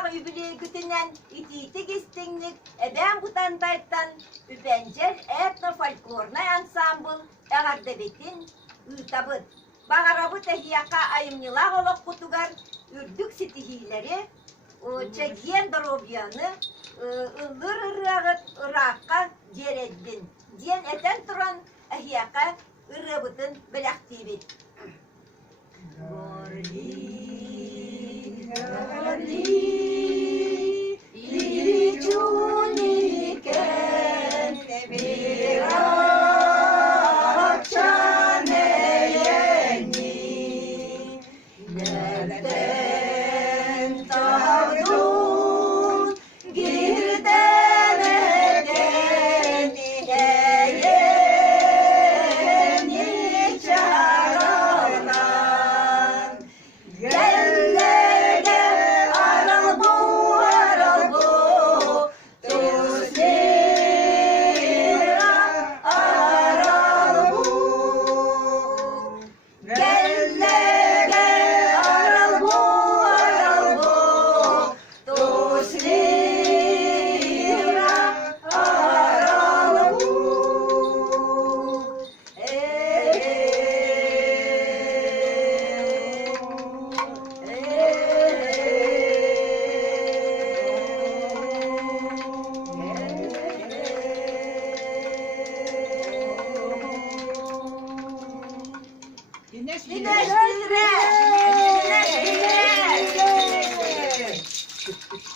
Ağa übülü gütünen iti gistinlik, ben Gutanday'tan üpencer etno-folklorna ansambl, eğardebetin ütabıt. Bağarabı tehiyaka ayımnıla olak kutugar, ürdük sitihileri, çekiyen darobyanı, ılır ıraqqa gereddin. Diyen eten turan ehiyaka ırabıtın belaktivit. Güneş Güneş güneş. güneş.